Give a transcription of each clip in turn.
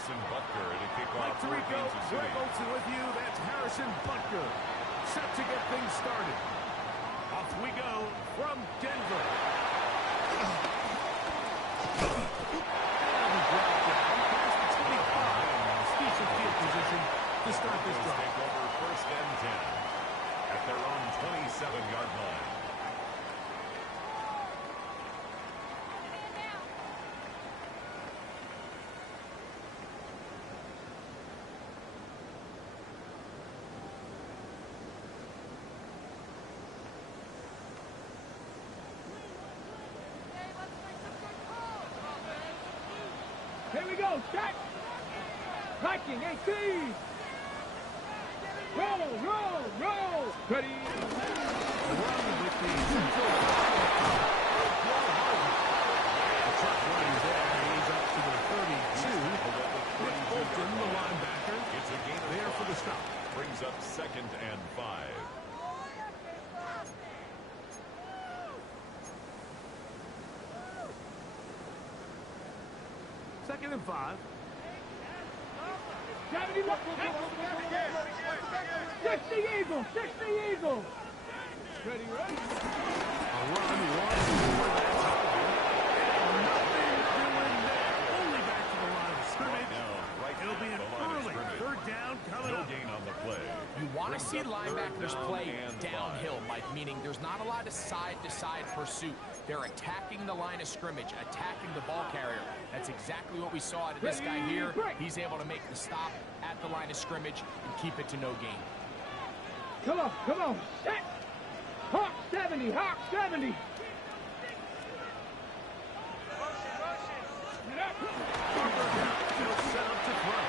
Harrison Butker to kick off Greg Olsen with you. That's Harrison Butker. Set to get things started. Off we go from Denver. And dropped down past the 25. Decent field position to start this drive. Take over first and 10 at their own 27-yard line. Here we go, check! Hiking, 18! Roll! Ready! Run with the central the truck running there. He's up to the 32. Nick Bolton, the linebacker. It's a gain there for the stop. Brings up 2nd and 5. Second and 5. 60 Eagles! 60 Eagles! Ready? A run, one, for that target. And nothing doing there. Only back to the line of scrimmage. It'll be an early third down coming up. No gain on the play. You want to see linebackers play downhill, Mike, meaning there's not a lot of side-to-side pursuit. They're attacking the line of scrimmage, attacking the ball carrier. That's exactly what we saw out of this guy here. He's able to make the stop at the line of scrimmage and keep it to no gain. Come on! Set! Hawk 70! Hawk 70! Get up! Just set up to throw.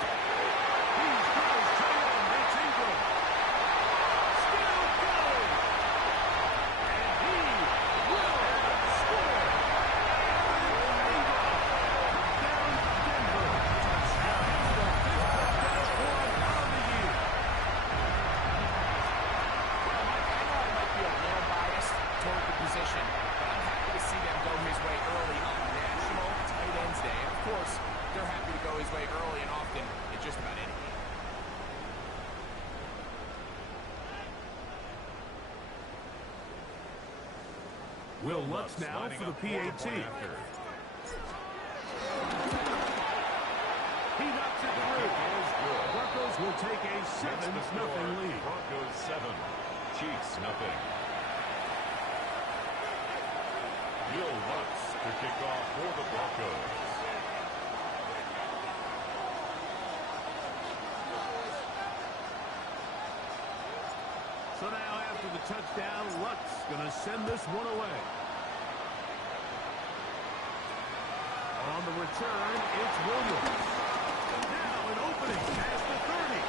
He's got his tight end. That's Ingram. Still going. And he will score. Down Denver. Touchdown. He's the 5th touchdown for him on the year. Well, Mike, I know I might be a little biased toward the position, but I'm happy to see them go his way early on National Tight Ends Day. And of course, they're happy to go his way early and often in just about any game. Will Lutz now for the PAT. He knocks it through. Broncos will take a 7-0 lead. Broncos 7, Chiefs nothing. Will Lutz to kick off for the Broncos. So now after the touchdown, Lutz going to send this one away. On the return, it's Williams. And now an opening past the 30.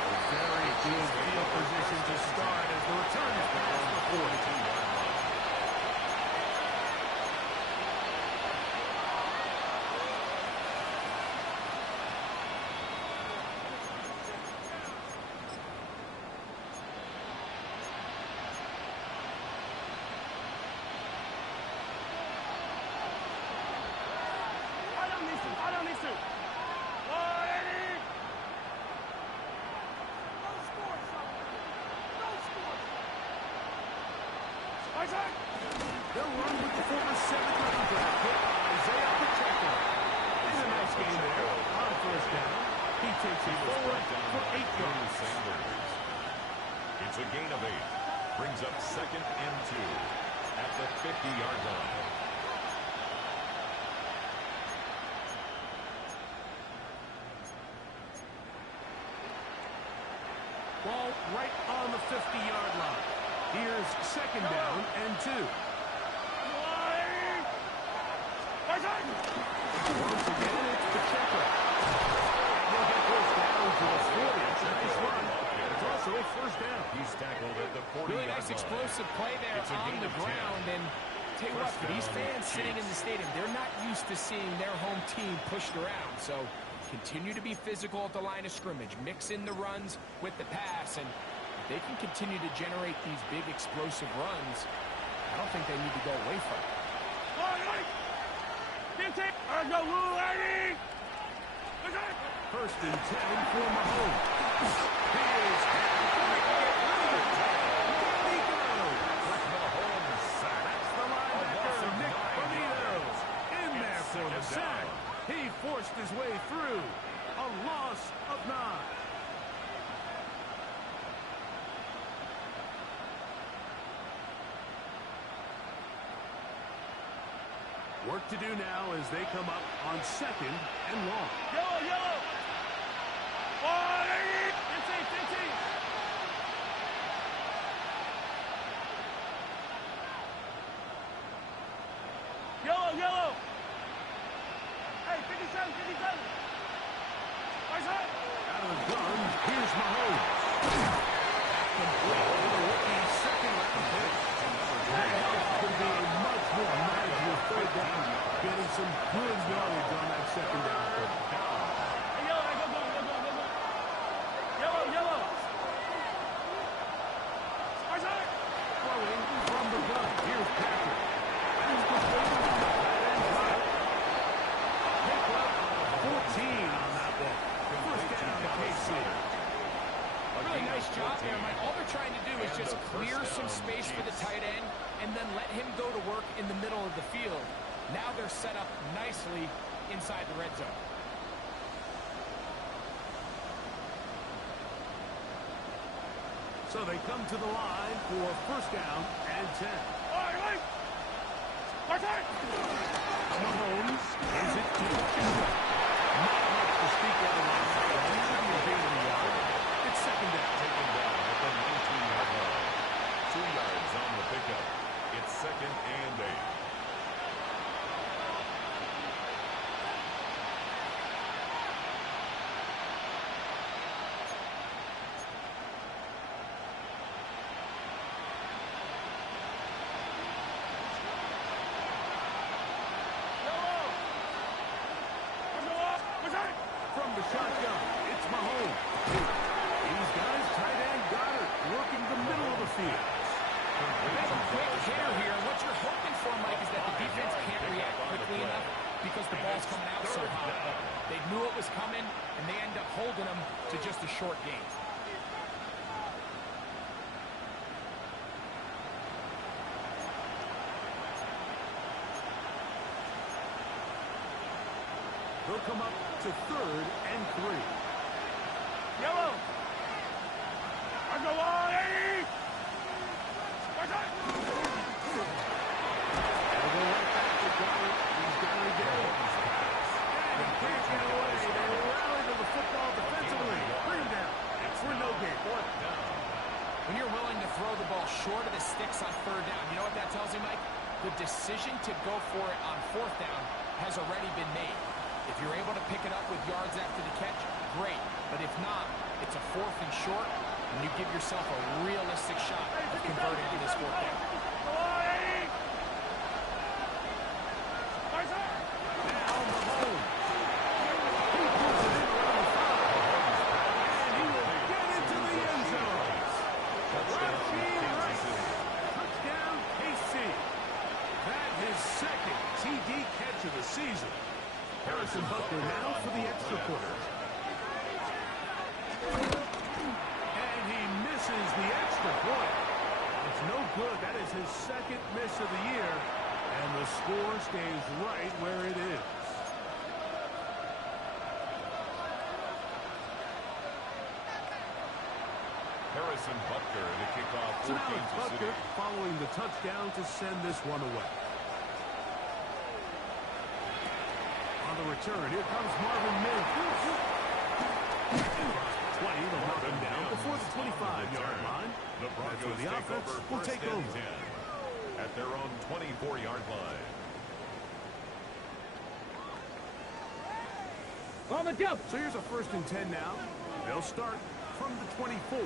A very good field position to start as the return is past the 42-yard line. They'll run with the former 7th-round draft pick, Isaiah Pacheco. It's a nice game there. On first down, he takes it forward for 8 yards. It's a gain of 8. Brings up 2nd and 2 at the 50-yard line. Ball right on the 50-yard line. Here's 2nd down and 2. Once again, it's Pacheco. He'll get this down to the 40. It's a nice run. It's also a first down. He's tackled at the 40-yard line. Really nice explosive play there on the ground. And tell you what, for these fans sitting in the stadium, they're not used to seeing their home team pushed around. So continue to be physical at the line of scrimmage. Mix in the runs with the pass. And if they can continue to generate these big explosive runs, I don't think they need to go away from it. First and 10 for Mahomes. He is going to get rid of it. He goes. Mahomes sack. That's the linebacker, Nick Bonito, in there for the sack. He forced his way through. A loss of 9. Work to do now as they come up on 2nd and long. Yellow, yellow. Yellow, yellow. Hey, 57, 57. Out of the gun, here's Mahomes. Complete with a rookie second-round pick. That could be a much more manageable 3rd down. Getting some good yardage on that 2nd down. Hey, yellow, go, go, go, go, go, go. Yellow, yellow. Throwing from the gun. Here's Patrick. That's the pick up 14 on that one. First down to KC. Really nice job there, Mike. All they're trying to do is just clear some space for the tight end and then let him go to work in the middle of the field. Now they're set up nicely inside the red zone. So they come to the line for first down and 10. Mahomes is it to not much to speak of on that one. Maybe a gain of a yard. It's 2nd down. Taken down at the 19-yard line. 2 yards on the pickup. It's 2nd and 8. From the shotgun, it's Mahomes. He's got his tight end Goddard working the middle of the field. That's a quick hitter here. What you're hoping for, Mike, is that the defense can't react quickly enough because the ball's coming out so high. They knew it was coming, and they end up holding them to just a short gain. They'll come up to 3rd and 3. Yellow. I go on, Eddie. They'll go right back to Goddard. He's down again. And he can't get away. They rally to the football defensively. Bring him down. It's for no gain. 4th down. When you're willing to throw the ball short of the sticks on 3rd down, you know what that tells you, Mike? The decision to go for it on 4th down has already been made. If you're able to pick it up with yards after the catch, great. But if not, it's a 4th and short, and you give yourself a realistic shot of converting on this 4th down. Now Mahomes. He pulls it in around the 5. And he will get into the end zone. Touchdown, KC. That is 2nd TD catch of the season. Harrison Butker now for the extra point. And he misses the extra point. It's no good. That is his 2nd miss of the year. And the score stays right where it is. Harrison Butker to kick off So for now it's Kansas Butker City. following the touchdown to send this one away. On the return, here comes Marvin Mims. 20, they'll knock him down before the 25-yard line. The That's Broncos where the take offense over will take 1st and over. 10 at their own 24-yard line. On the double. So here's a 1st and 10 now. They'll start from the 24.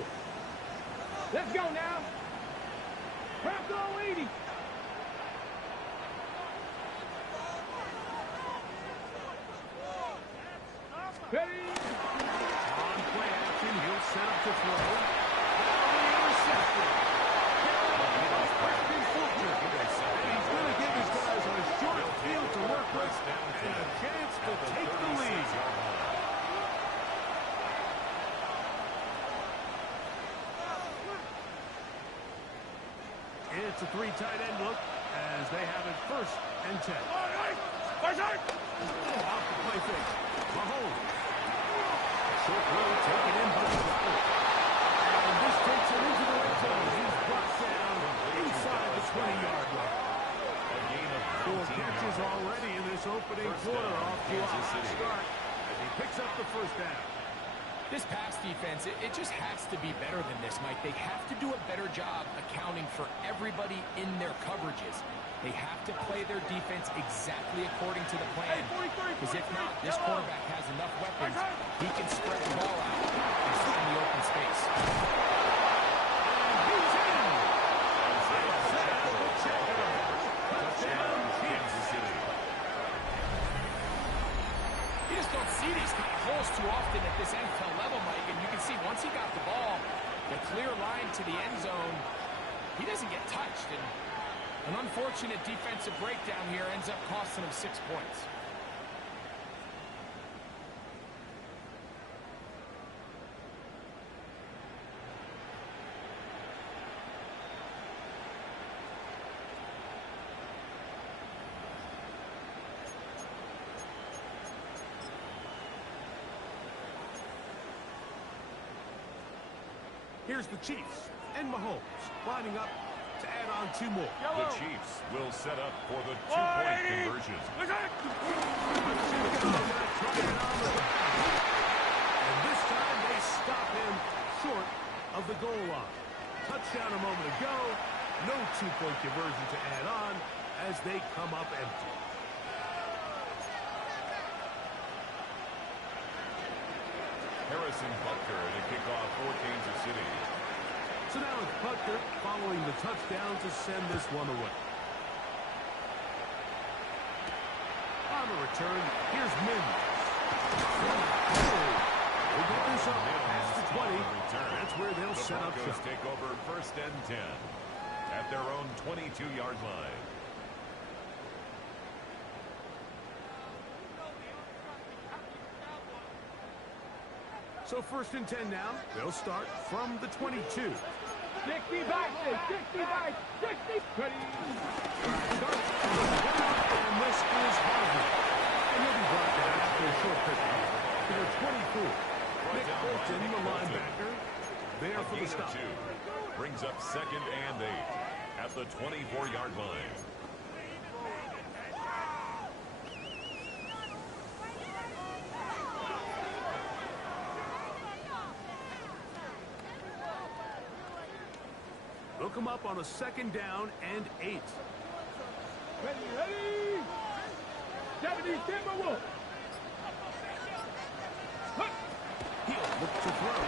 Let's go now. Bronco 80. Ready? On play action, he'll set up to throw. Intercepted. And he's going to give his guys a short field to work with and a chance to take the lead. It's a three tight end look as they have it 1st and 10. Off the play fake. Mahomes. Short throw taken in by Goddard. And this takes him into the red zone. He's brought down inside the 20-yard line. A gain of 4 19 catches yards. already in this opening First quarter, down, off to a Kansas hot City. start as he picks up the 1st down. This pass defense, it just has to be better than this, Mike. They have to do a better job accounting for everybody in their coverages. They have to play their defense exactly according to the plan. Because if not, this quarterback has enough weapons. He can spread the ball out and find the open space. And he's in. Touchdown, Kansas City. You just don't see these kind of holes too often at this NFL level, Mike. And you can see once he got the ball, the clear line to the end zone, he doesn't get touched. And an unfortunate defensive breakdown here ends up costing him 6 points. Here's the Chiefs and Mahomes lining up to add on 2 more. The Chiefs will set up for the 2-point conversion. And this time they stop him short of the goal line. Touchdown a moment ago. No 2-point conversion to add on as they come up empty. Harrison Butker to kick off for Kansas City. So now it's Butker following the touchdown to send this one away. On the return, here's Mims. We'll get this up past the 20. That's where they'll set up Broncos shop. take over 1st and 10 at their own 22-yard line. So 1st and 10 now. They'll start from the 22. 60 back, 60 back, 60. And this is Harvey. And he'll be brought down after a short pickup to the 24. Nick Bolton, the linebacker, there A for gain the of stop. 2 brings up 2nd and 8 at the 24-yard line. They'll come up on a 2nd down and 8. Ready? 70 Timberwolves. He'll look to throw.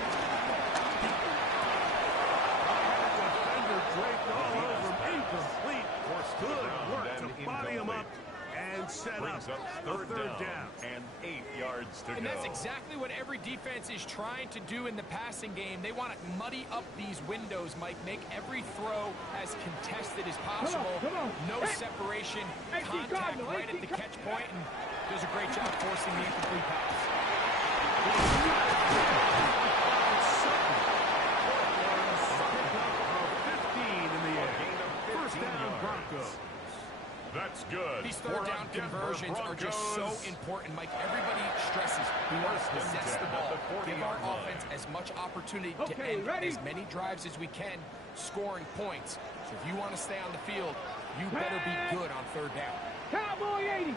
Defender draped all over him. Incomplete. Good work to body him up and set up Brings up the 3rd 3rd down and 8 yards to And go. that's exactly what every defense is trying to do in the passing game. They want to muddy up these windows, Mike. Make every throw as contested as possible. Come on. No Hey. separation. Hey, Contact Cardinal, right hey, at the catch point, and does a great job forcing the incomplete pass. Broncos. That's good. These third down conversions are just so important, Mike. Everybody stresses we want to possess the ball. Give our offense as much opportunity to Okay, end ready? as many drives as we can, scoring points. So if you want to stay on the field, you better be good on 3rd down. Cowboy 80.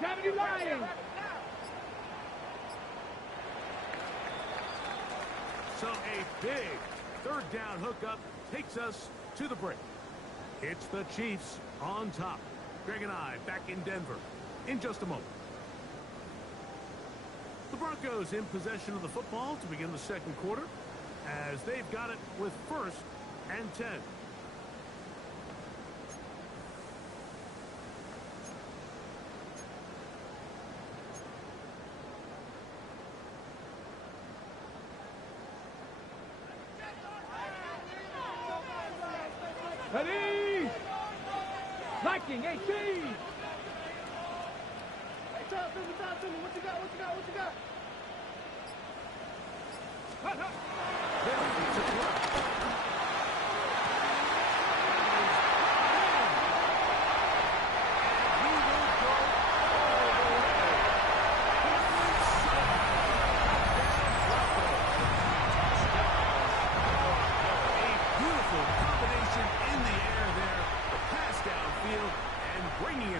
Gravity Lions. So a big 3rd down hookup takes us to the break. It's the Chiefs on top. Greg and I back in Denver in just a moment. The Broncos in possession of the football to begin the 2nd quarter as they've got it with 1st and 10. Ready? Attacking 18. Hey, talk to me. What you got? Hut.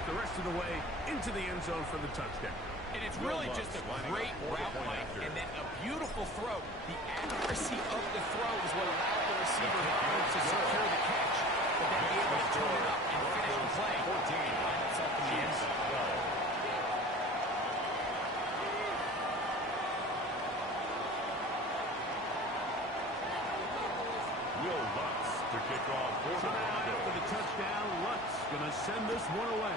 The rest of the way into the end zone for the touchdown. And it's really just a great route, Mike, and then a beautiful throw. The accuracy of the throw is what allowed the receiver to secure the catch, but then be able to turn it up and finish the play. 14. Find itself in the end zone. Will Lutz to kick off for the Broncos. After the touchdown, Lutz going to send this one away.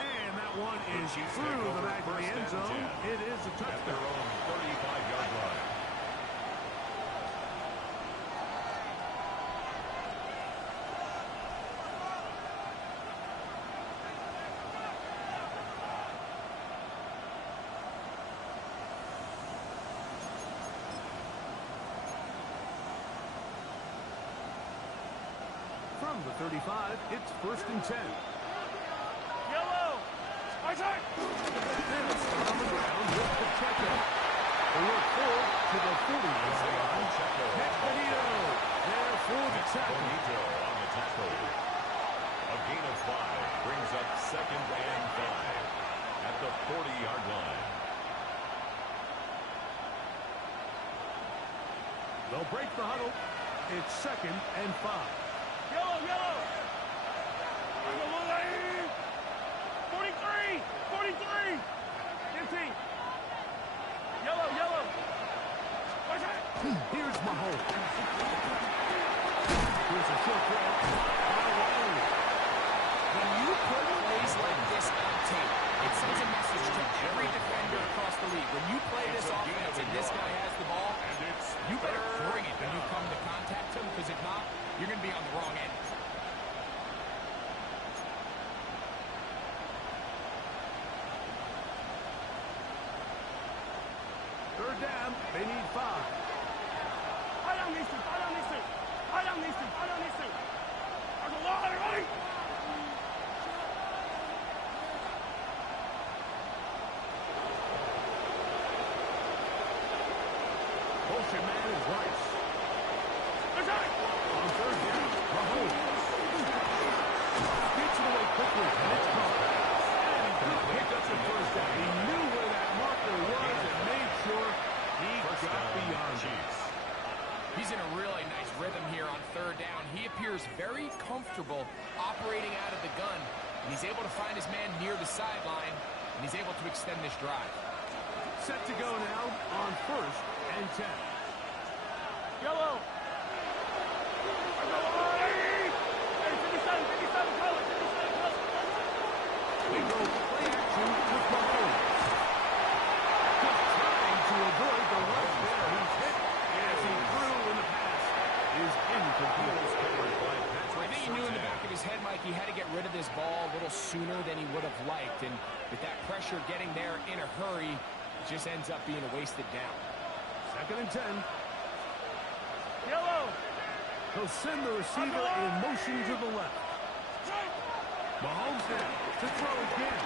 And that one is through the back of the end zone. It is a touchdown. At their own 35-yard line. From the 35, it's 1st and 10. Yellow. Isaac. Dennis on the ground with Pacheco. They work forward to the 40-yard line. Pacheco there for the tackle. On the tackle. A gain of 5 brings up 2nd and 5 at the 40-yard line. They'll break the huddle. It's 2nd and 5. Yellow. 43. 15. Yellow. Here's Mahomes. Here's a short throw. When you put plays like this on tape, it sends a message to every defender across the league. When you play this offense and this guy has the ball, you better bring it when you come to contact him, because if not, you're going to be on the wrong end. Third down, they need 5. Motion man is Rice. On 3rd down, Mahomes. Gets it away quickly, and it's caught. And he picked up the 1st down. He knew where that marker was and made sure he got beyond it. He's in a really nice rhythm here on 3rd down. He appears very comfortable operating out of the gun, and he's able to find his man near the sideline, and he's able to extend this drive. Set to go now on 1st and 10. Yellow. They go play action with Mahomes. Just trying to avoid the rush there. He's hit as he threw in the pass. Is incomplete. I think he knew in the back of his head, Mike, he had to get rid of this ball a little sooner than he would have liked. And with that pressure getting there in a hurry, it just ends up being a wasted down. 2nd and 10. Yellow. He'll send the receiver in motion to the left. Mahomes now to throw again.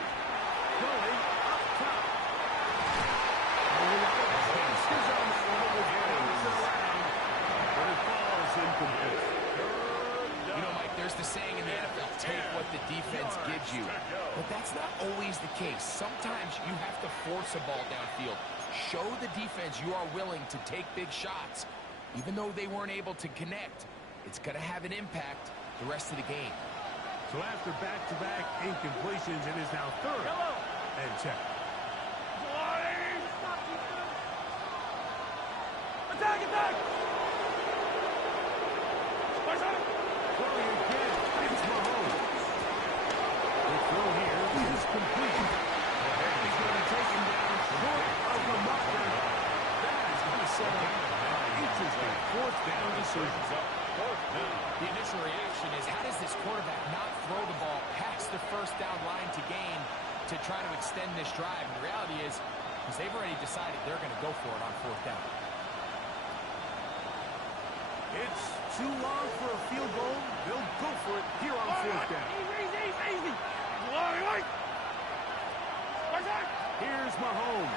Going up top. He's on that one. It was around, but it falls incomplete. You know, Mike, there's the saying in the NFL, take what the defense gives you. But that's not always the case. Sometimes you have to force a ball downfield. Show the defense you are willing to take big shots. Even though they weren't able to connect, it's going to have an impact the rest of the game. So after back-to-back incompletions, it is now 3rd and 10. Attack! Throwing again, it's Mahomes. The throw here is complete. He's going to take him down short of the marker. That is going to set up an interesting 4th down decision. The initial reaction is, how does this quarterback not throw the ball past the first down line to gain to try to extend this drive? And the reality is they've already decided they're going to go for it on fourth down. It's too long for a field goal. They'll go for it here on fourth down. Easy. Here's Mahomes.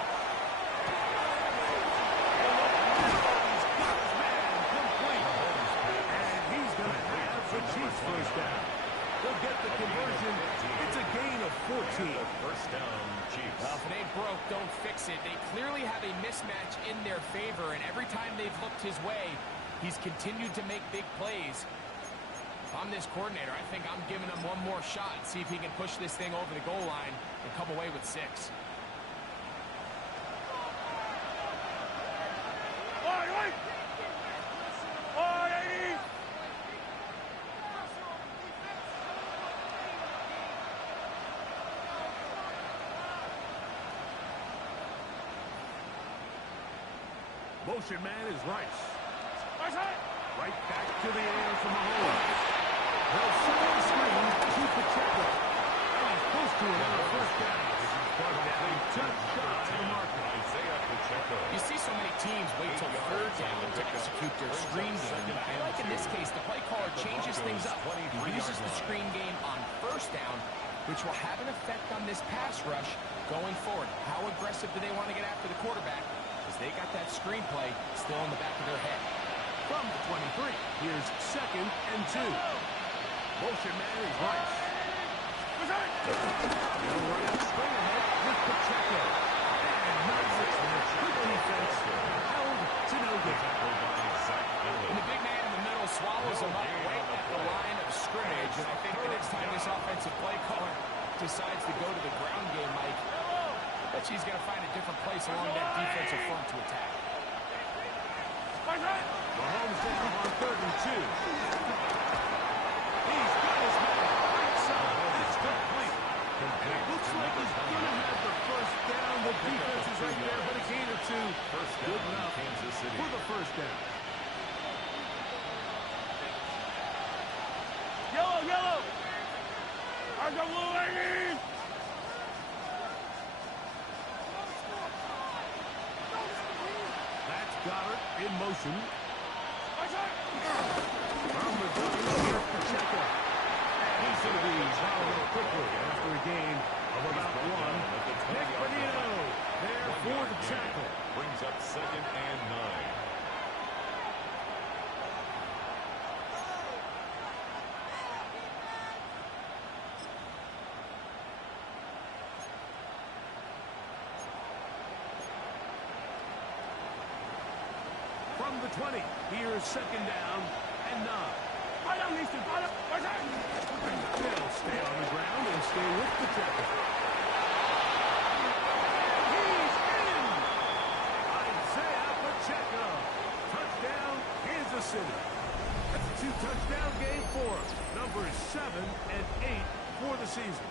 The Chiefs first down. They'll get the conversion. It's a gain of 14. First down, Chiefs. Well, if it ain't broke, don't fix it. They clearly have a mismatch in their favor, and every time they've looked his way, he's continued to make big plays. If I'm this coordinator, I think I'm giving him one more shot, see if he can push this thing over the goal line and come away with 6. Motion man is Rice. Right back to the air from Mahomes. They'll set the screen to Pacheco. And he's close to it on the first down. Just shy of the marker. You see so many teams wait till third down to execute their screen game. I like in this case, the play caller changes things up. He uses the screen game on first down, which will have an effect on this pass rush going forward. How aggressive do they want to get after the quarterback? Because they got that screenplay still in the back of their head. From the 23, here's 2nd and 2. Motion man is Rice. They'll run it straight ahead with Pacheco. And nice good defense. Held to no gain. And the big man in the middle swallows him up right at the line of scrimmage. And I think the next time this offensive play caller decides to go to the ground game, Mike, I bet he's going to find a different place along that defensive front to attack. Mahomes down on 3rd and 2. He's got his man right side. It's complete. And it looks like he's going to have the first down. The defense is right there, but a gain or 2. Good enough for the first down. Yellow. I got blue ladies. That's Goddard in motion. From the gun, here's Pacheco. He's going to be fouled up quickly after a gain of about 1. Nick Bonino there for the tackle. Brings up 2nd and 9. From the 20, here's 2nd down and 9. They'll stay on the ground and stay with Pacheco. He's in! Isaiah Pacheco. Touchdown, Kansas City. That's a 2-touchdown game for him. Numbers 7 and 8 for the season.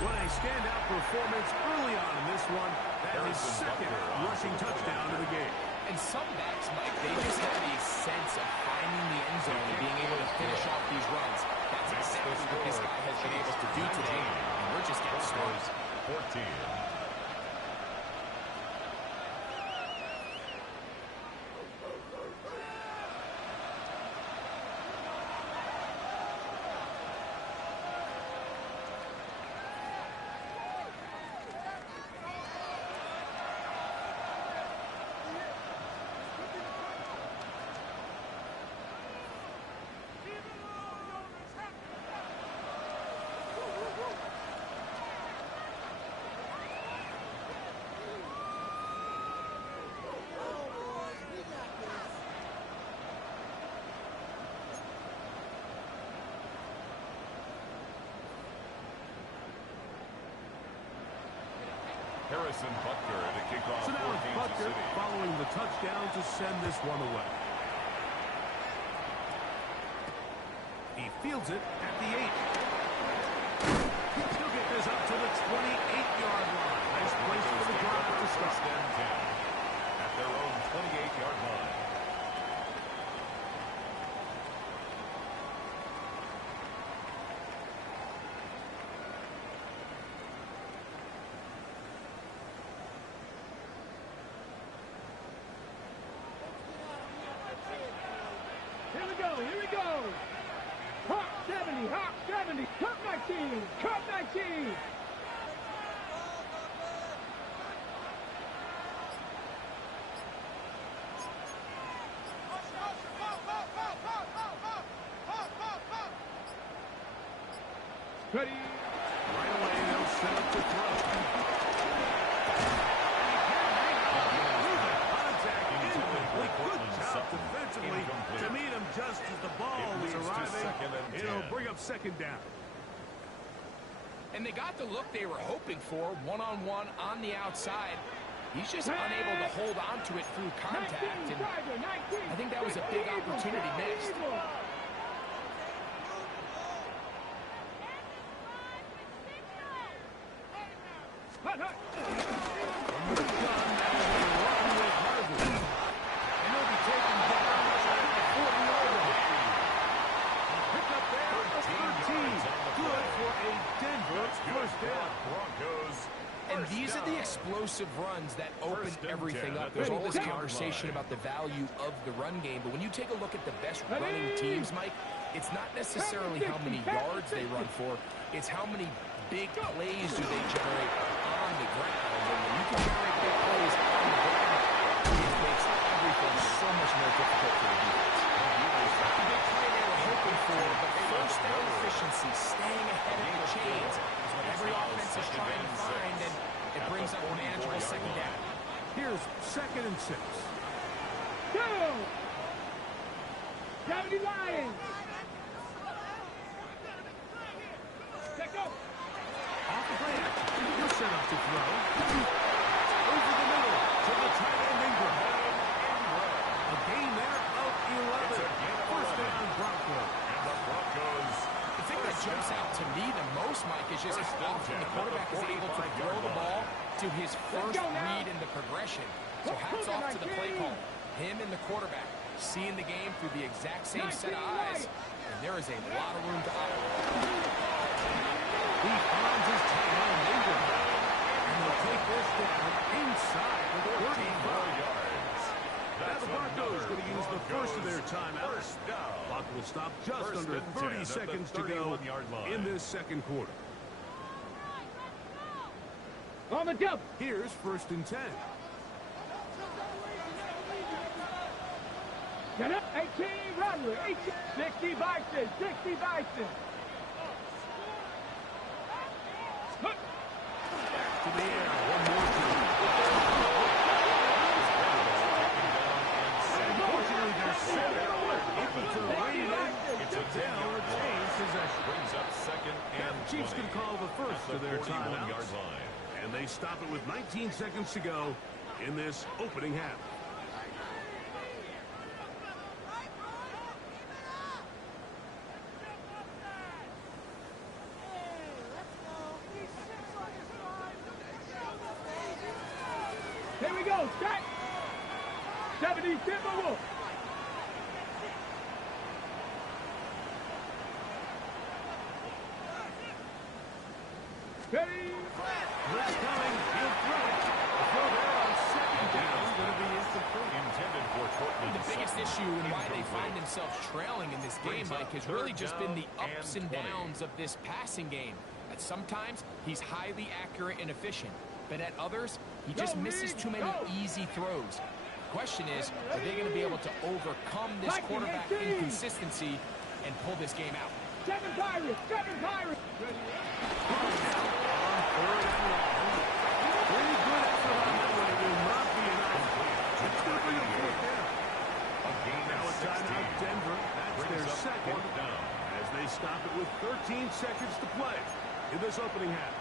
What a standout performance early on in this one. That is 2nd rushing touchdown of the game. And some backs, Mike, they just have a sense of finding the end zone and being able to finish off these runs. That's exactly what this guy has been able to do today. And we're just getting started. 14. Harrison Butker to kick off So now for it's Kansas Butker City. following the touchdown to send this one away. He fields it at the 8. He'll get this up to the 28-yard line. Nice place for the drive to start. First and 10 at their own 28-yard line. Here we go. Hawk 70, Hawk 70. Cut 19, cut 19. Ready. Right away, they'll set up to throw. Contact incomplete. Good job defensively to meet him just as the ball was arriving. It'll bring up second down. And they got the look they were hoping for, one-on-one on the outside. He's just unable to hold on to it through contact, and I think that was a big opportunity missed. And these are the explosive runs that open everything up. There's all this conversation about the value of the run game, but when you take a look at the best running teams, Mike, it's not necessarily how many yards they run for, it's how many big plays do they generate on the ground. And when you can generate big plays on the ground, it makes everything so much more difficult for the defense. The big play they were hoping for, but first down efficiency, staying ahead of the chains, is what every offense is trying to find, and it brings up a manageable second down. Here's 2nd and 6. Go! 70 Lions! Let go! Off the play. He'll set up to throw. Over the middle to the tight end Ingram. A gain there of 11. First down, Broncos. And the Broncos. The thing that jumps out to me the most, Mike, is just how often the quarterback is able to throw the ball to his first read in the progression. So hats off to the play call. Him and the quarterback seeing the game through the exact same set of eyes, and there is a lot of room to operate. He finds his tight end Ingram. And they'll take this down inside the 35 yards. Now the Broncos going to use the first of their timeouts. Clock will stop just under 30 seconds to go in this second quarter. On the jump. Here's 1st and 10. Get up. 18 Rattler. 60 Bison. 60 Bison. To the air. One more time. Unfortunately, they're set able to rein in to down or change possession. Brings up 2nd and The Chiefs can call the first of their timeouts. line. And they stop it with 19 seconds to go in this opening half. Here we go. Set. 70 Timberwolves. Ready. Blitz coming. He'll throw it. The throw there on 2nd down is going to be incomplete. Intended for Cortland. The biggest issue and why they find themselves trailing in this game, Mike, has really just been the ups and downs of this passing game. At sometimes, he's highly accurate and efficient, but at others, he just misses too many easy throws. The question is, are they going to be able to overcome this quarterback inconsistency and pull this game out? 7 Pirates. 7 Pirates. On 3rd and long. Pretty good effort on that one. It will not be enough. It's going to bring a 4th down. Now a timeout, Denver. That's their second. As they stop it with 13 seconds to play in this opening half.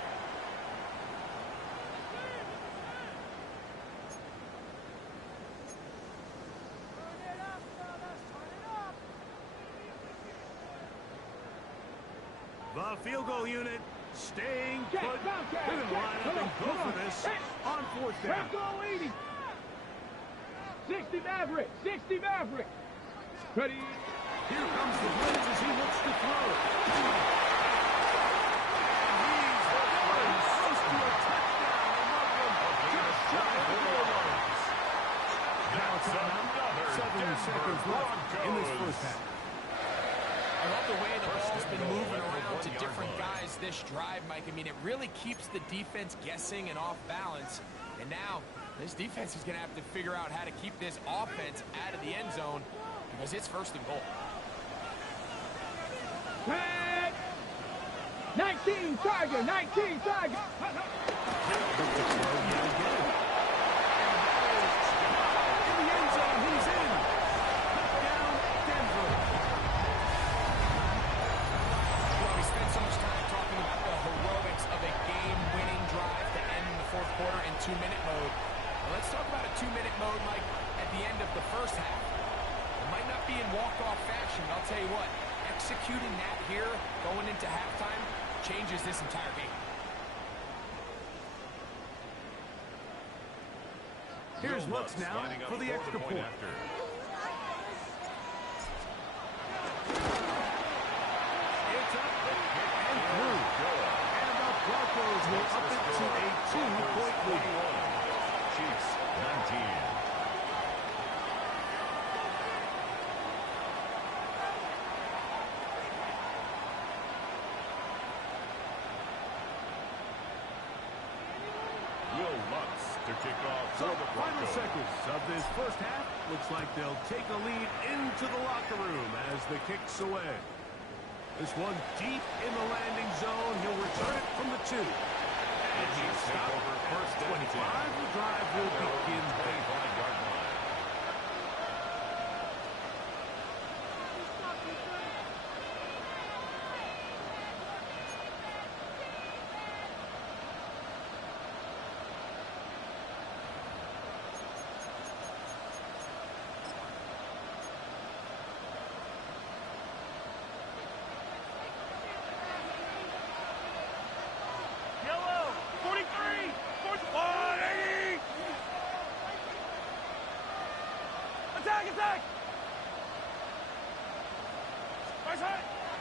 The field goal unit staying put. They're going to line up and go for this on 4th down. Goal 80. 60 Maverick. 60 Maverick. Ready. Here comes the blitz as he looks to throw it. And he's close to a touchdown. Just shy of the goal line. Now it's 7 seconds left in this first half. I love the way the ball's been moving around to different guys this drive, Mike. I mean, it really keeps the defense guessing and off balance. And now, this defense is going to have to figure out how to keep this offense out of the end zone because it's first and goal. 19 Tiger, 19 Tiger. Quarter in 2-minute mode. Now let's talk about a 2-minute mode, Mike, at the end of the first half. It might not be in walk-off fashion, but I'll tell you what, executing that here, going into halftime, changes this entire game. Here's what's now for the extra point. It's up and through. And the Broncos will up it to a 2-point lead. Chiefs 19. To kick off so for the final Broncos. seconds of this first half. Looks like they'll take a lead into the locker room as the kick's away. This one deep in the landing zone. He'll return it from the 2. And he'll stop over first 25. The drive will begin 25-yard line.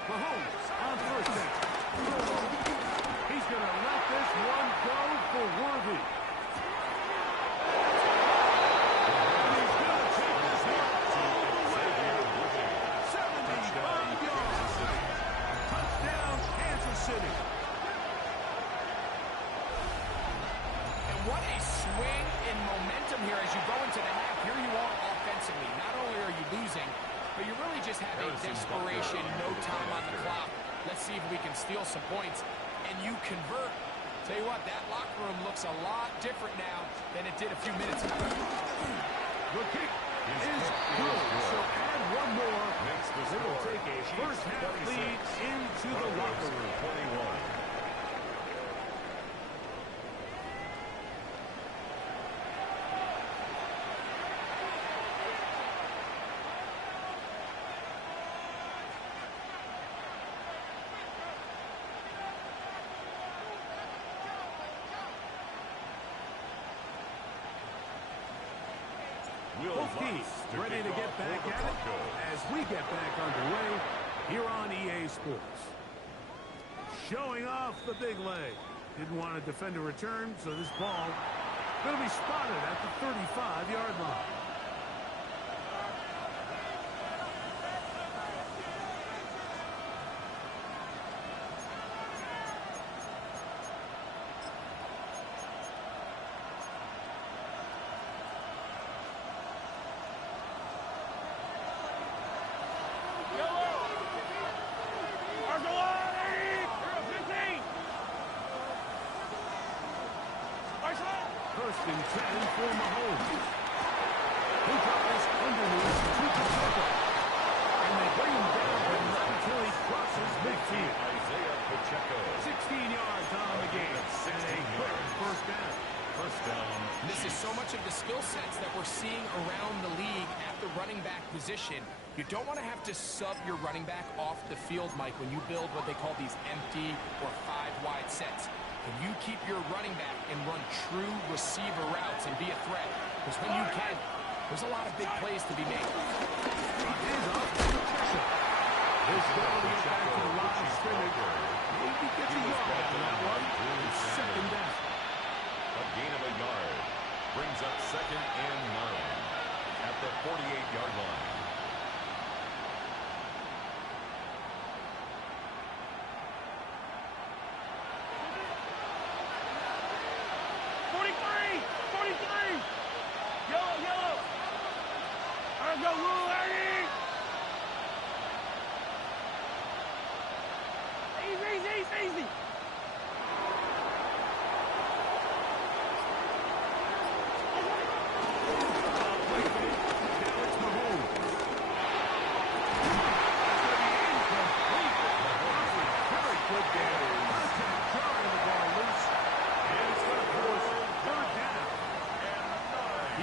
Mahomes on first down. He's going to let this one go for Worthy. He's going to take this one all the way. 75 yards. Touchdown, Kansas City. And what a swing in momentum here as you go into the half. Here you are offensively. Not only are you losing, but you really just have a desperation, no time on the clock. Let's see if we can steal some points. And you convert. Tell you what, that locker room looks a lot different now than it did a few minutes ago. The kick is good. So add one more. They will take a first half lead into the locker room. 21. Both teams ready to get back at it as we get back underway here on EA Sports. Showing off the big leg. Didn't want to defend a return, so this ball going to be spotted at the 35-yard line. First and 10 for Mahomes. He got this underneath to Pacheco. And they bring him down, but not until he crosses midfield. Isaiah Pacheco. 16 yards on the game. And a quick first down. First down. This is so much of the skill sets that we're seeing around the league at the running back position. You don't want to have to sub your running back off the field, Mike, when you build what they call these empty or 5-wide sets. Can you keep your running back and run true receiver routes and be a threat? Because when you can, there's a lot of big plays to be made. Hands off to Pacheco. This ball to get back to the line of scrimmage. Maybe gets a yard out of that one. Second down. A gain of a yard. Brings up 2nd and 9 at the 48-yard line.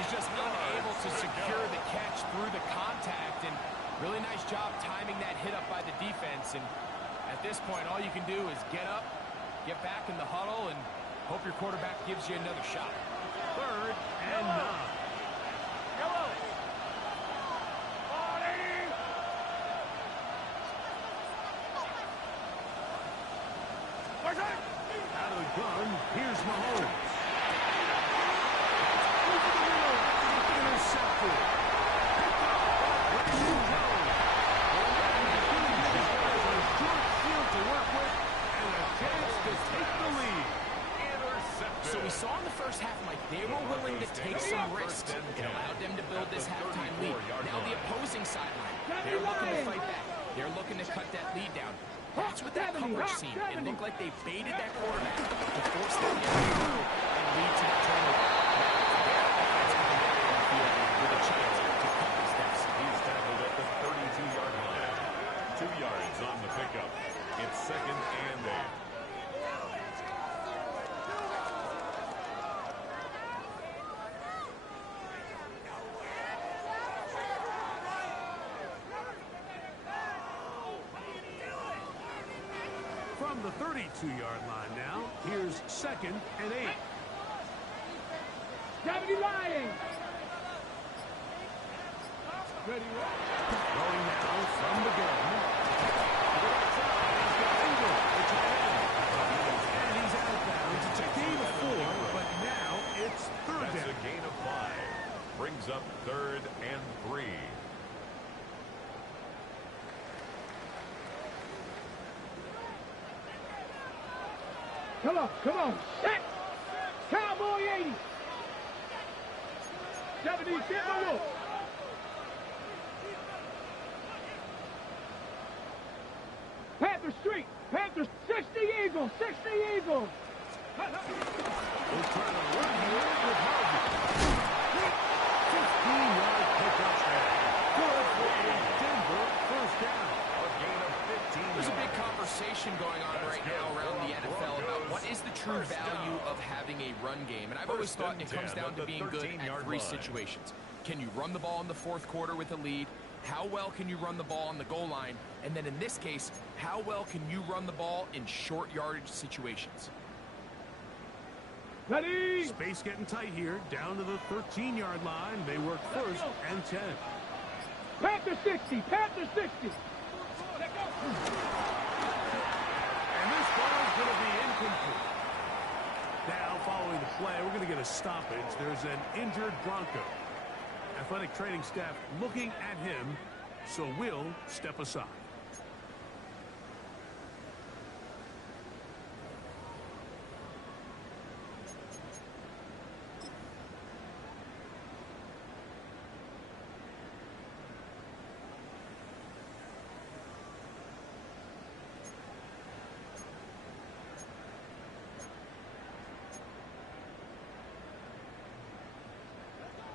He's just unable to secure the catch through the contact, and really nice job timing that hit up by the defense. And at this point, all you can do is get up, get back in the huddle, and hope your quarterback gives you another shot. 3rd and 9. Out of the gun, here's Mahomes. Over the middle, intercepted. Picked up by Brandon Jones. A short field to work with, and a chance to take the lead. So we saw in the first half, Mike, they were willing to take some risks. It allowed them to build this halftime lead. Now the opposing sideline, they're looking to fight back. They're looking to cut that lead down. That's what that coverage seemed. It looked like they baited that quarterback to force them to get through and lead to the turnover. With a chance to cut this deficit. He's tackled at the 32-yard line. 2 yards on the pickup. It's 2nd and 8. From the 32-yard line now, here's 2nd and 8. 70 lying. Ready, Going now from the gun. He's got Ingram, the tight end. And he's out of bounds. It's a gain of 4, but now it's 3rd down. That's a gain of 5. Brings up 3rd and 3. Come on. Set. Cowboy 80. 70, sit the wolf. Panther Street. Panther 60 Eagles. 60 Eagles. We'll try to run here with Harvey. 15-yard pickup there. Good for a Denver 1st down. A gain of 15. There's a big conversation going on right now around the NFL about what is the true value of having a run game. And I've always thought it comes down to being good at 3 situations. Can you run the ball in the 4th quarter with a lead? How well can you run the ball on the goal line? And then in this case, how well can you run the ball in short yardage situations? Ready. Space getting tight here. Down to the 13-yard line. They work 1st and 10. Panther 60. Panther 60. And this ball is going to be incomplete. Now, following the play, we're going to get a stoppage. There's an injured Bronco. Athletic training staff looking at him, so we'll step aside.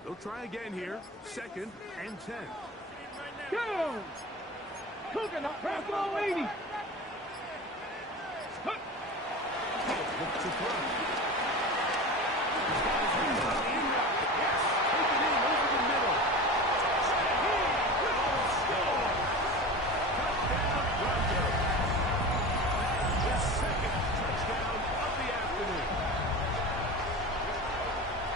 They'll try again here. 2nd and 10. Go! Cooking up. Bronco 80. Look to throw. He's got his hands on the in route. Yes, take it in over the middle. And he will score. Touchdown, Broncos. His 2nd touchdown of the afternoon.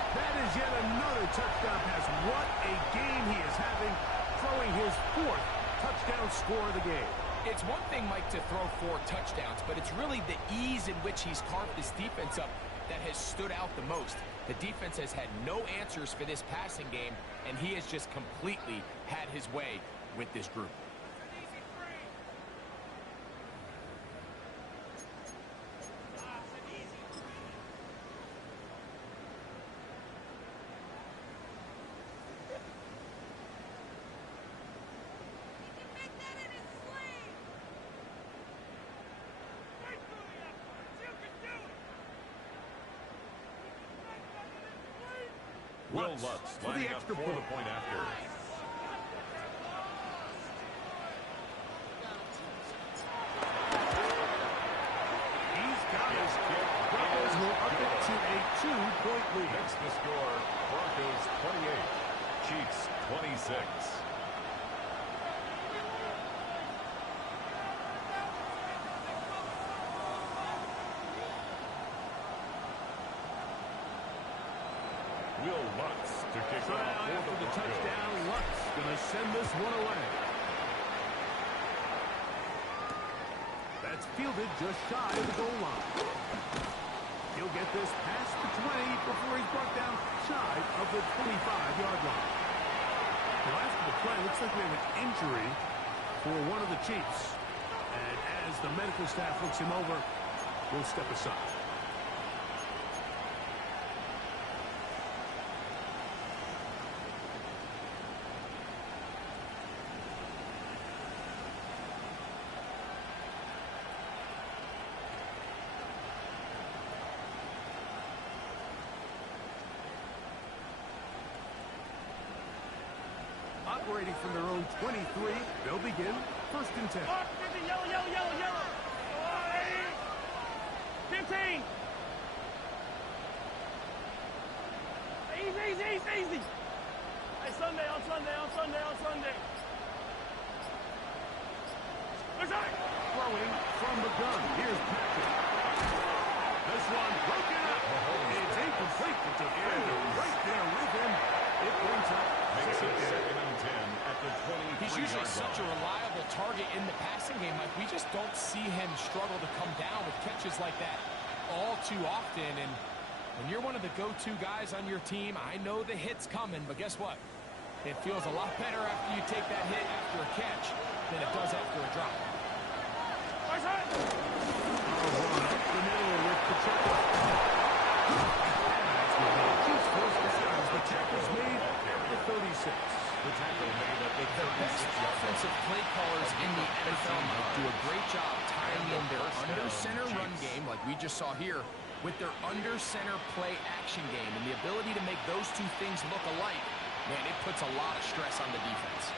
That is yet another touchdown pass. What a game he is having, throwing his 4th touchdown score of the game. It's one thing, Mike, to throw 4 touchdowns, but it's really the ease in which he's carved this defense up that has stood out the most. The defense has had no answers for this passing game, and he has just completely had his way with this group. Will Lutz lining up for the point after. He's got his kick. Broncos will up it to a 2-point lead. Next final score, Broncos 28, Chiefs 26. Will Lutz to kick So off now for after the the Broncos. touchdown, Lutz going to send this one away. That's fielded just shy of the goal line. He'll get this past the 20 before he's brought down shy of the 25-yard line. Well, after the play, looks like we have an injury for one of the Chiefs. And as the medical staff looks him over, we'll step aside. Operating from their own 23, they'll begin first and 10. Mark, 50, yellow, yellow, yellow, yellow. 15. Easy, easy, easy, easy. Hey, Sunday, on Sunday, on Sunday, on Sunday. Where's that? Throwing from the gun. Here's Patrick. This one broken up. It's incomplete. The defender right there with him. It brings up Makes it 2nd and 10 at the 23-yard line. He's usually such a reliable target in the passing game. Like, we just don't see him struggle to come down with catches like that all too often. And when you're one of the go-to guys on your team, I know the hit's coming, but guess what? It feels a lot better after you take that hit after a catch than it does after a drop. Where's that? One up the middle with Pacheco. Chiefs force the signs. The tackle's made at the 36. The tackle made at the The best 36-yard line. offensive play callers in the NFL do a great job tying in their under-center run game, like we just saw here, with their under-center play action game. And the ability to make those two things look alike, man, it puts a lot of stress on the defense.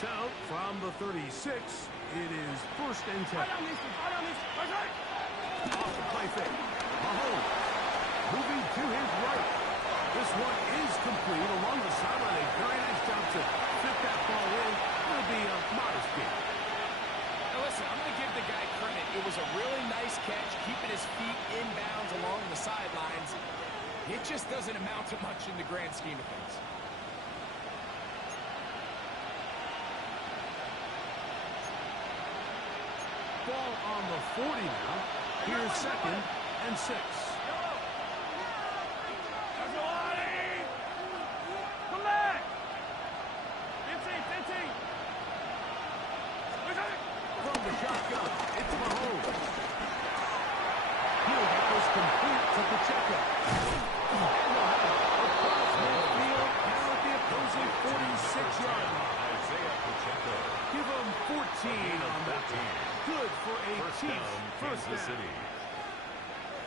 So, from the 36, it is first and 10. Right on this, right on this. Where's that? Off the play fake. Mahomes moving to his right. This one is complete along the sideline. A very nice job to fit that ball in. It'll be a modest gain. Now listen, I'm going to give the guy credit. It was a really nice catch, keeping his feet in bounds along the sidelines. It just doesn't amount to much in the grand scheme of things. Ball on the 40 now. Here's 2nd and 6. Come back. 15, 15. Where's that? From the shotgun, it's Mahomes. He'll get this complete to Pacheco. And they'll have it across midfield down at the opposing 46-yard line. Isaiah Pacheco. Give them 14 on that one. Good for a First Chiefs down, first Kansas down. City.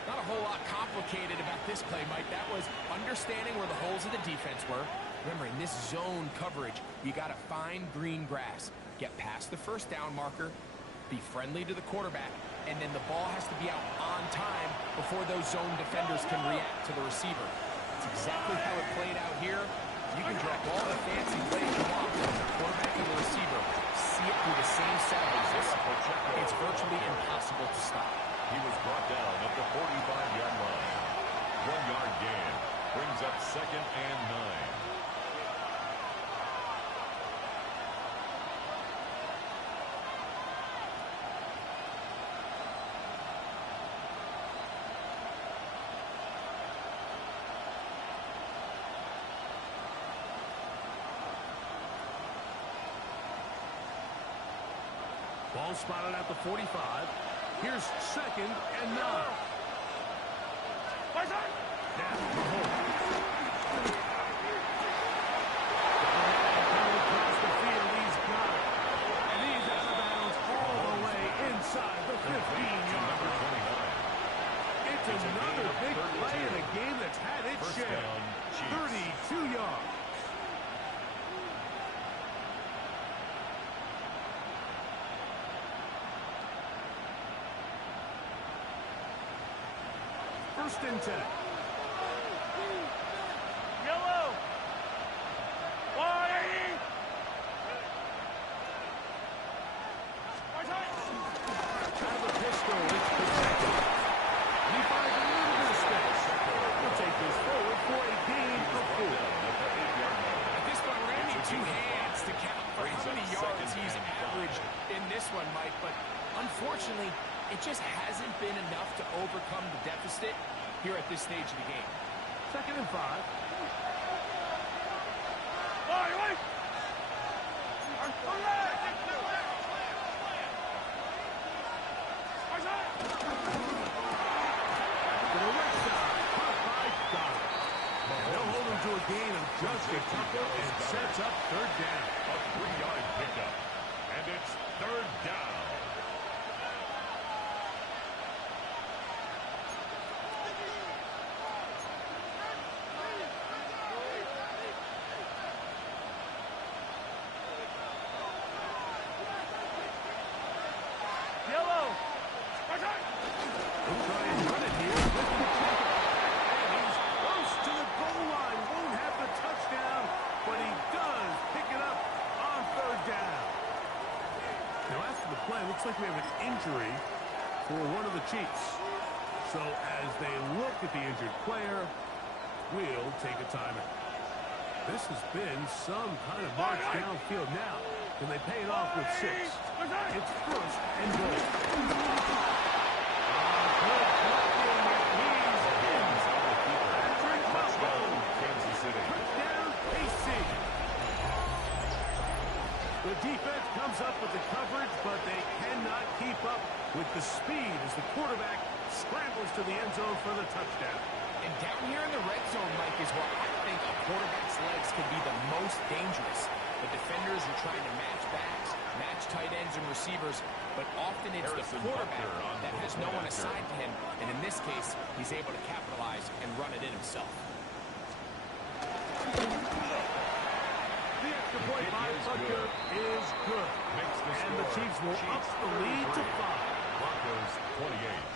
Not a whole lot complicated about this play, Mike. That was understanding where the holes of the defense were. Remember, in this zone coverage, you got to find green grass. Get past the first down marker, be friendly to the quarterback, and then the ball has to be out on time before those zone defenders can react to the receiver. That's exactly how it played out here. You can draw all the fancy plays you want from the quarterback and the receiver. See it through the same set of exits. It's virtually impossible to stop. He was brought down at the 45-yard line. 1-yard gain brings up 2nd and 9. Ball spotted at the 45. Here's 2nd and 9. Where's that? Now, Mahomes. Coming across the field, he's got it. And he's out of bounds all the way inside the 15-yard line. It's another big play in a game that's had its First share. down, Chiefs. 32 yards. First and 10. unfortunately, it just hasn't been enough to overcome the deficit here at this stage of the game. 2nd and 5. All right. To the right side. Caught by Donald. They'll hold him to a gain of just a couple and sets up 3rd down. A 3-yard pickup. And it's 3rd down. Yellow. He'll try and run it here with the kicker. And he's close to the goal line. Won't have the touchdown, but he does pick it up on 3rd down. Now after the play, looks like we have an injury for one of the Chiefs. So as they look at the injured player, we'll take a timeout. This has been some kind of march downfield now. Can they pay it off with 6? It's 1st and goal. Kansas City. Touchdown, KC. The defense comes up with the coverage, but they cannot keep up with the speed as the quarterback scrambles to the end zone for the touchdown. And down here in the red zone, Mike, is where I think a quarterback's legs can be the most dangerous. The defenders are trying to match backs, match tight ends and receivers, but often it's the quarterback that has no one assigned to him, and in this case, he's able to capitalize and run it in himself. The extra point by Butker is good. And the Chiefs will up the lead to 5. Broncos 28.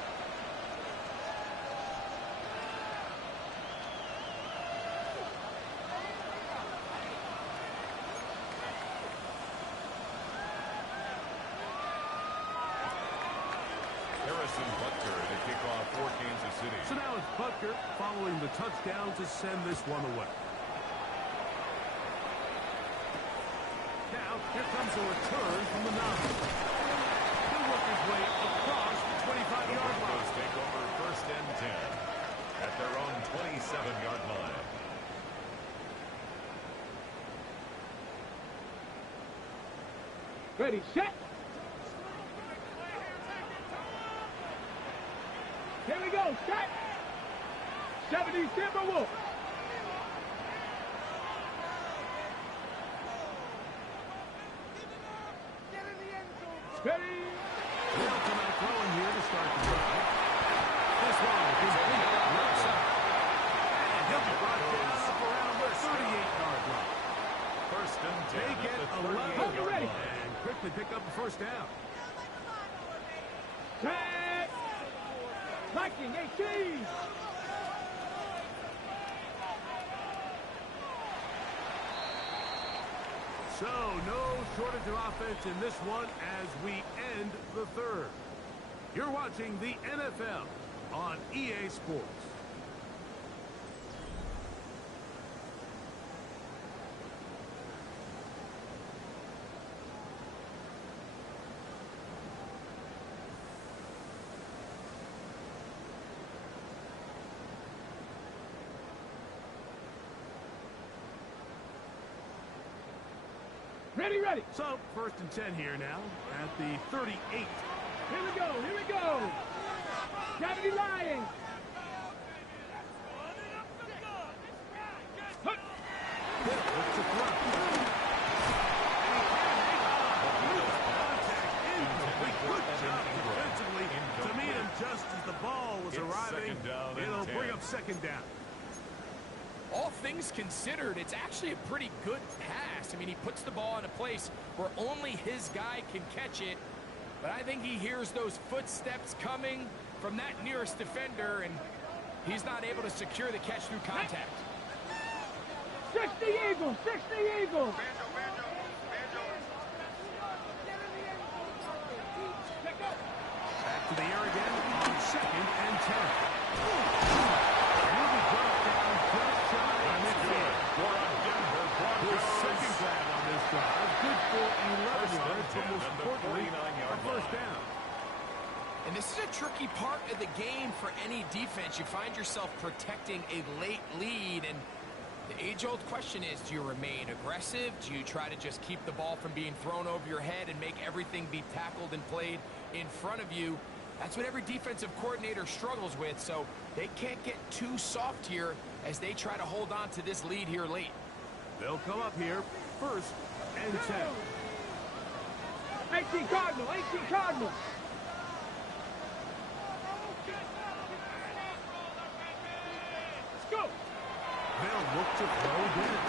Butker to kick off for Kansas City. So now it's Butker following the touchdown to send this one away. Now, here comes a return from the 9. He'll work his way across the 25-yard line. Broncos take over 1st and 10 at their own 27-yard line. Ready, set. Here we go, set. 70 Timberwolves. Ready. They'll come out throwing here to start the drive. This one is complete. And he'll be brought down around the 38-yard line. 1st and 10 They get at the 11 38-yard line. and quickly pick up the 1st down. Set. Viking 18. So, no shortage of offense in this one as we end the 3rd. You're watching the NFL on EA Sports. Ready, ready. So, 1st and 10 here now at the 38. Here we go, here we go. 70 Lions. Looks to throw. Incomplete. Good job defensively to meet him just as the ball was arriving. It'll bring up 2nd down. All things considered, it's actually a pretty good pass. I mean, he puts the ball in a place where only his guy can catch it. But I think he hears those footsteps coming from that nearest defender, and he's not able to secure the catch through contact. 60 Eagles, 60 Eagles. Back to the air again on 2nd and 10. He'll be dropped down just shy of midfield. His 2nd grab on this drive. Good for 11 yards, but most importantly, a 1st down. And this is a tricky part of the game for any defense. You find yourself protecting a late lead, and the age-old question is, do you remain aggressive? Do you try to just keep the ball from being thrown over your head and make everything be tackled and played in front of you? That's what every defensive coordinator struggles with, so they can't get too soft here as they try to hold on to this lead here late. They'll come up here, 1st and 10. 18 Cardinal, 18 Cardinal. Let's go. They'll look to throw again.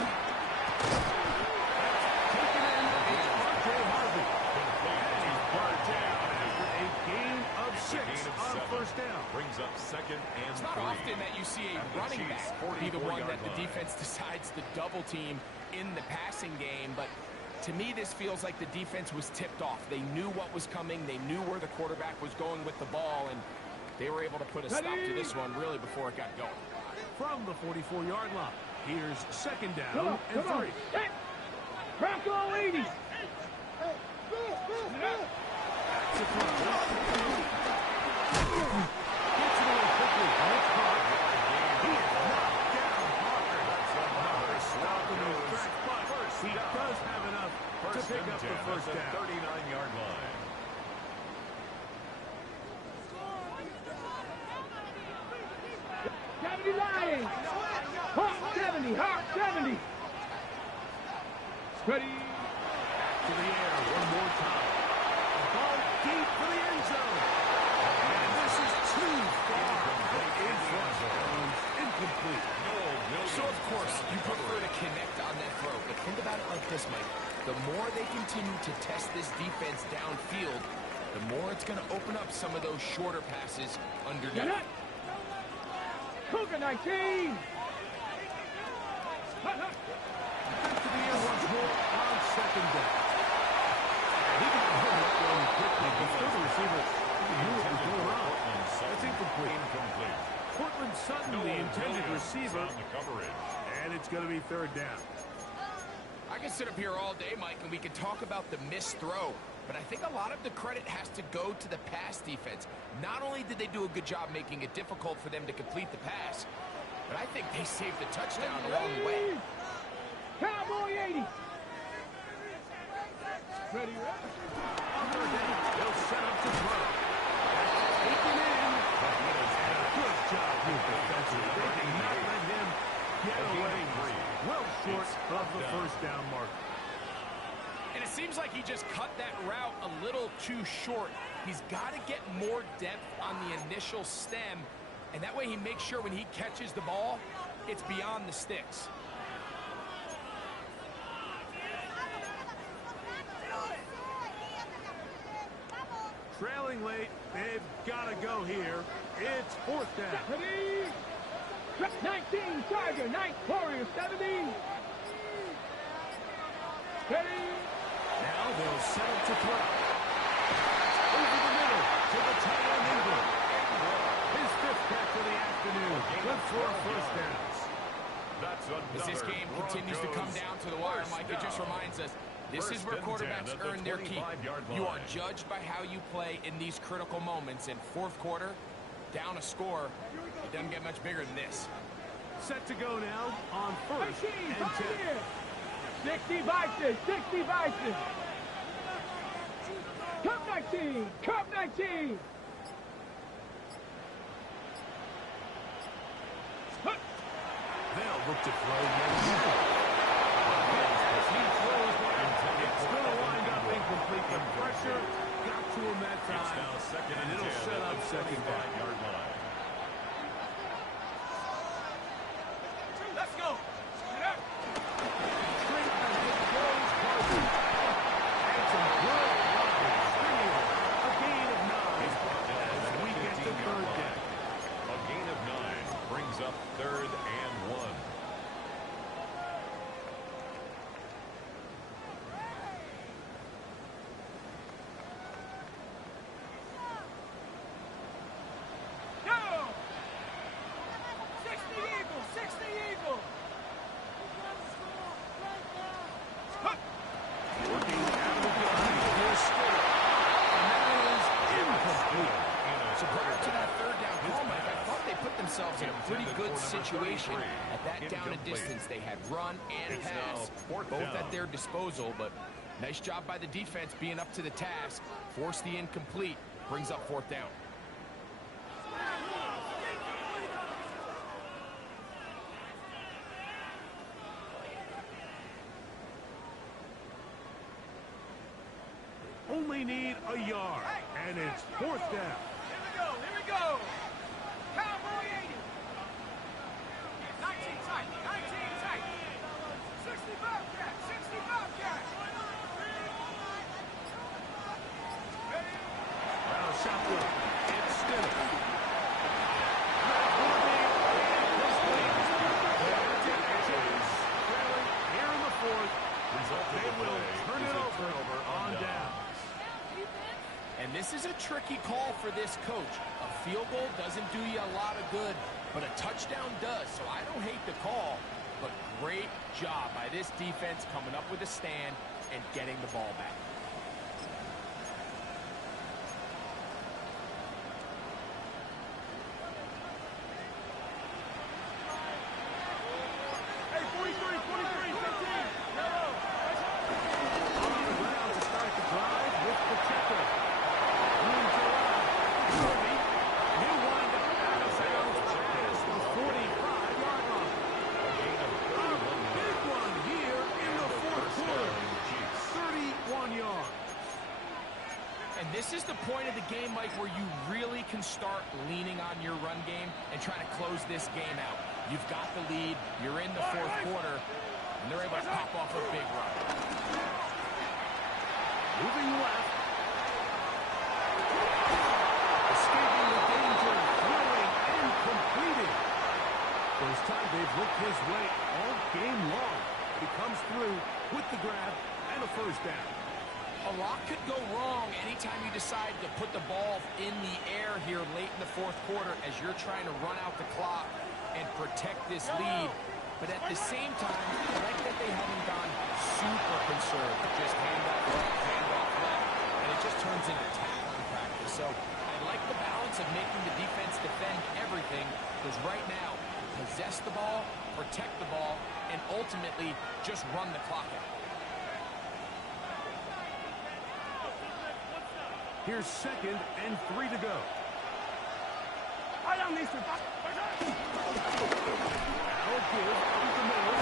Taken in is R.J. Harvey. And he's brought down after a gain of 6 on 1st down. Brings up 2nd and 3. It's not often that you see a running back be the one that the defense decides to double team in the passing game, but to me this feels like the defense was tipped off. They knew what was coming, they knew where the quarterback was going with the ball, and they were able to put a stop to this one really before it got going. From the 44-yard line, here's 2nd down and 3. Bronco 80. That's a throw. Gets it away quickly. And it's caught. He is knocked down hard. That's another stop in his track, but he does have enough to pick up the 1st down. 39-yard line. Lions. Hawk 70, Hawk 70. Ready. To the air one more time. The ball deep for the end zone. And this is too far. In front zone. Incomplete. So, of course, you prefer to connect on that throw, but think about it like this, Mike. The more they continue to test this defense downfield, the more it's going to open up some of those shorter passes underneath. Cougar 19. Back to the air once more on 2nd down. He got hit that one quickly before the receiver knew what was going on. That's incomplete. Cortland Sutton, the intended receiver, and it's going to be 3rd down. I can sit up here all day, Mike, and we can talk about the missed throw, but I think a lot of the credit has to go to the pass defense. Not only did they do a good job making it difficult for them to complete the pass, but I think they saved the touchdown along the way. Cowboy 80. Ready, On 3rd down, they'll set up to throw. Taken in. And a good job here defensively. They did not let him get away. Well short of the 1st down mark. And it seems like he just cut that route a little too short. He's got to get more depth on the initial stem, and that way he makes sure when he catches the ball, it's beyond the sticks. Trailing late, they've got to go here. It's 4th down. Ready. 19 Tiger, 9 Warrior 70. Ready. Now they'll set up to throw. Over the middle to the tight end Ingram. His 5th catch of the afternoon. Good for a 1st down. As this game continues to come down to the wire, Mike, it just reminds us, this is where quarterbacks earn their keep. You are judged by how you play in these critical moments. In 4th quarter, down a score, it doesn't get much bigger than this. Set to go now on 1st and 10. 60 Bison, 60 Bison. Cup 19, Cup 19. They'll look to throw again. He throws one. It's going to wind up incomplete. The pressure got to him that time. And it'll set up 2nd down. Let's go. Straight ahead goes Harvey. And some good line. Stringing a gain of 9 as we get to 3rd down. A gain of 9 brings up 3rd and 1. good situation. At that down and distance, they had run and pass, both at their disposal, but nice job by the defense being up to the task. Force the incomplete, brings up 4th down. Only need a yard, and it's 4th down. Here we go. Cowboy 80. 19 tight, 19 tight. 65 cat, 65 cat. Now shotgun. It's still. Here in the 4th. They will turn it over on down. And this is a tricky call for this coach. A field goal doesn't do you a lot of good, but a touchdown does. So I don't hate the call, but great job by this defense coming up with a stand and getting the ball back. Hey, 43, 15. Yellow. On the ground to start the drive with Pacheco. Room to run. He'll wind up out of bounds past the 45-yard line. A big one here in the 4th quarter. 31 yards. And this is the point of the game, Mike, where you really can start leaning on your run game and trying to close this game out. You've got the lead, you're in the 4th quarter, and they're able to pop off a big run. Moving left. Escaping the danger, throwing and completing. First time they've looked his way all game long. He comes through with the grab and a 1st down. A lot could go wrong anytime you decide to put the ball in the air here late in the 4th quarter as you're trying to run out the clock and protect this lead. But at the same time, I like that they haven't gone super conservative. Just hand off left, and it just turns into tackling practice. So I like the balance of making the defense defend everything, because right now, possess the ball, protect the ball, and ultimately just run the clock out. Here's 2nd and 3 to go. Right on these two. Now give up the middle.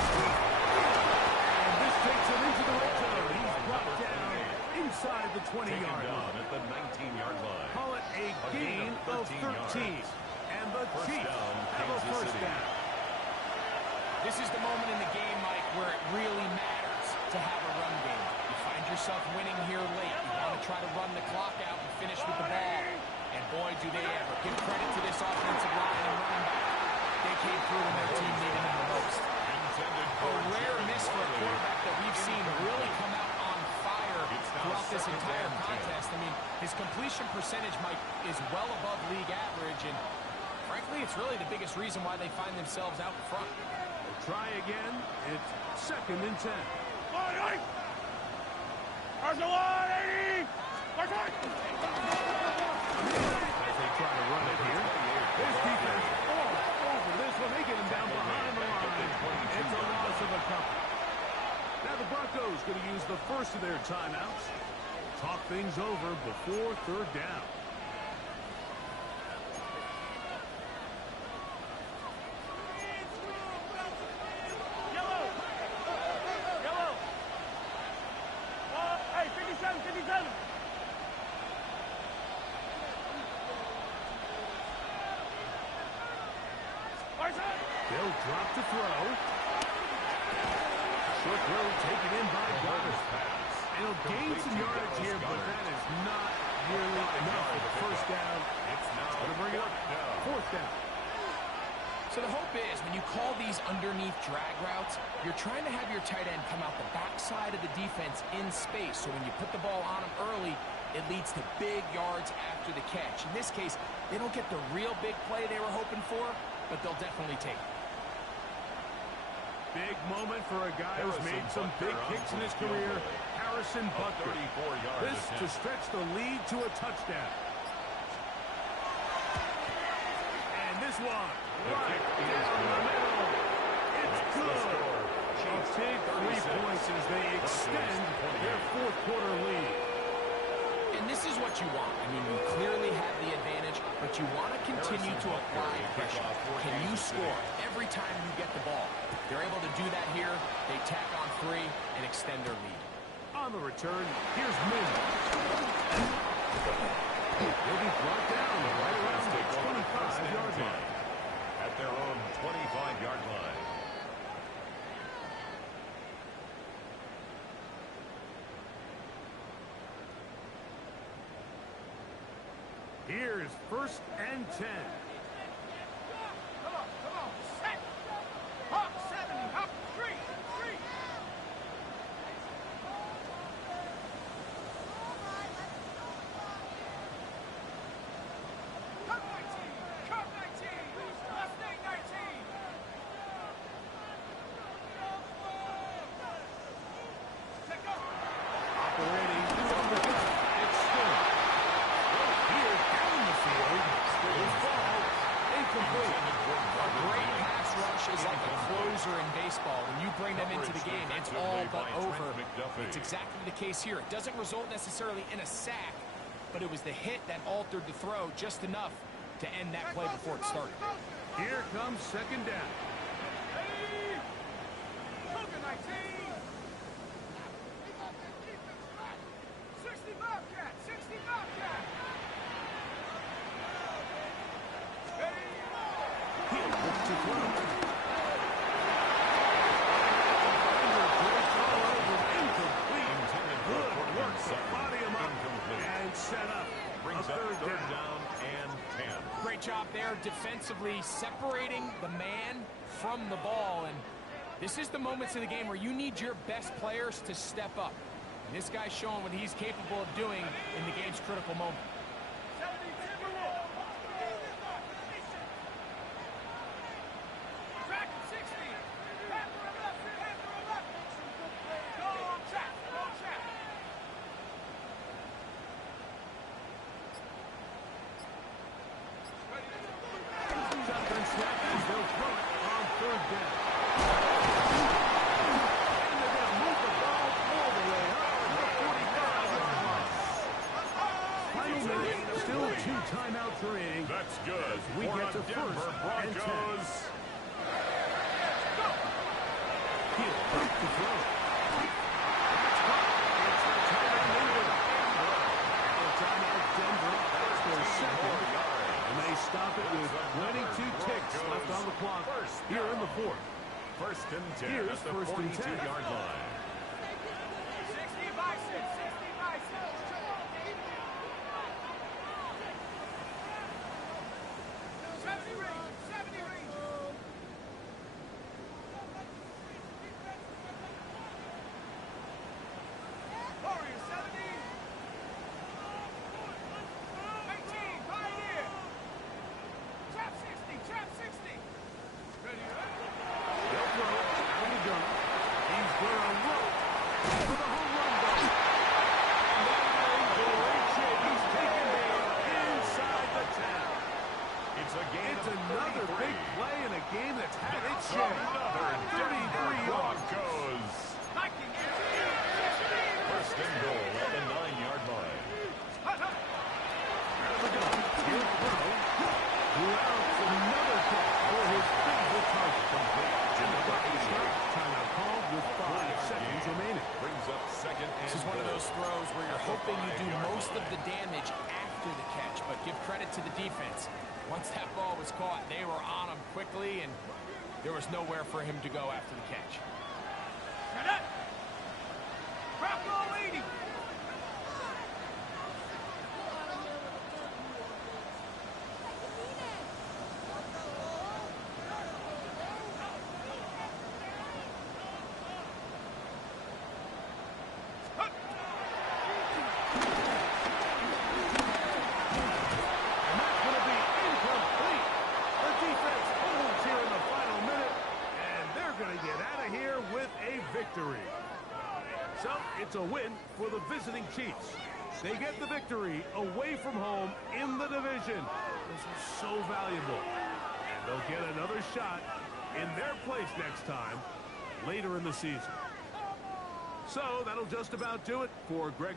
And this takes him into the red zone. He's brought down inside the 20-yard line. At the 19-yard line. Call it a gain of 13. And the Chiefs have a 1st down. This is the moment in the game, Mike, where it really matters to have a run game. You find yourself winning here late. You want to try to run the clock out and finish with the ball. And boy, do they ever. Give credit to this offensive line and running back. They came through when their team needed them the most. A rare miss for a quarterback that we've seen really come out on fire throughout this entire contest. I mean, his completion percentage, Mike, is well above league average. And frankly, it's really the biggest reason why they find themselves out in front. Try again. It's 2nd and 10. As they try to run it here. This defense all over this one. They get him down behind the line. It's a loss of a couple. Now the Broncos going to use the first of their timeouts. Talk things over before 3rd down. Hey, 57. They'll drop to throw. Short throw taken in by Broncos. It'll gain some yardage here, but that is not nearly enough for the 1st down. It's going to bring it up 4th down. So the hope is when you call these underneath drag routes, you're trying to have your tight end come out the backside of the defense in space. So when you put the ball on him early, it leads to big yards after the catch. In this case, they don't get the real big play they were hoping for, but they'll definitely take it. Big moment for a guy who's made some big kicks in his career, Harrison Butker. This to stretch the lead to a touchdown. And this one, right Down the middle. It's good. A big 3 points as they extend their fourth-quarter lead. And this is what you want. I mean, you clearly have the advantage, but you want to continue to apply pressure. Can you score every time you get the ball? They're able to do that here. They tack on 3 and extend their lead. On the return, here's Min. He'll be brought down right around the 25-yard line. At their own 25-yard line. Here's 1st and 10. Come on, set. Hawk 70, Hawk 3. Cup 19, Mustang 19. Take up. Operating from the gun. It's still. Here down the field. His ball incomplete. A great pass rush is like a closer in baseball. When you bring them into the game, it's all but over. It's exactly the case here. It doesn't result necessarily in a sack, but it was the hit that altered the throw just enough to end that play before it started. Here comes 2nd down. Hey! Cougar 19. 60 Bobcat, 60 Bobcat. He'll look to throw. Good work to body him up and set up. Brings a up third third down. down and 10. Great job there defensively separating the man from the ball. And this is the moments in the game where you need your best players to step up. And this guy's showing what he's capable of doing in the game's critical moment. 70 Timberwolf. Track 60. Panther 11. Go on track. Shotgun snap as they'll throw it on 3rd down. And they're going to move the ball all the way up to the 45-yard line. Final minute, still 2 timeouts remaining. That's good. We For get to Denver 1st and 10. Broncos. He'll break the throw. It's caught. It's the tight end Ingram. A timeout Denver. That's their 2nd. And they stop it with 22 ticks left on the clock here in the 4th. 1st and 10 Here's at the 1st and 10. 42-yard line. 60 Bison, 60 Bison. 70 range, 70 range. Warrior 70. 18, Pioneer. Trap 60. Ready, They'll throw it out of the gun. He's going to roll for the home run goal. And they're in great shape. He's taken down inside the 10. It's a game It's of another 33. big play in a game that's had its share. Another Denver 33 yards. Broncos. Viking, 1st and goal at the 9-yard line. Out of the gun. He'll throw. Rounds another catch for his favorite target. Complete. Timeout called with 5 seconds remaining. Brings up 2nd and This is one of goal. those throws where you're hoping you do 5-yard most of line. the damage after the catch, but give credit to the defense. Once that ball was caught, they were on him quickly, and there was nowhere for him to go after the catch. Shut up. Bronco 80. And that's going to be incomplete. The defense holds here in the final minute, and they're going to get out of here with a victory. So it's a win for the visiting Chiefs. They get the victory away from home in the division. This is so valuable. And They'll get another shot in their place next time, later in the season. So that'll just about do it for Greg.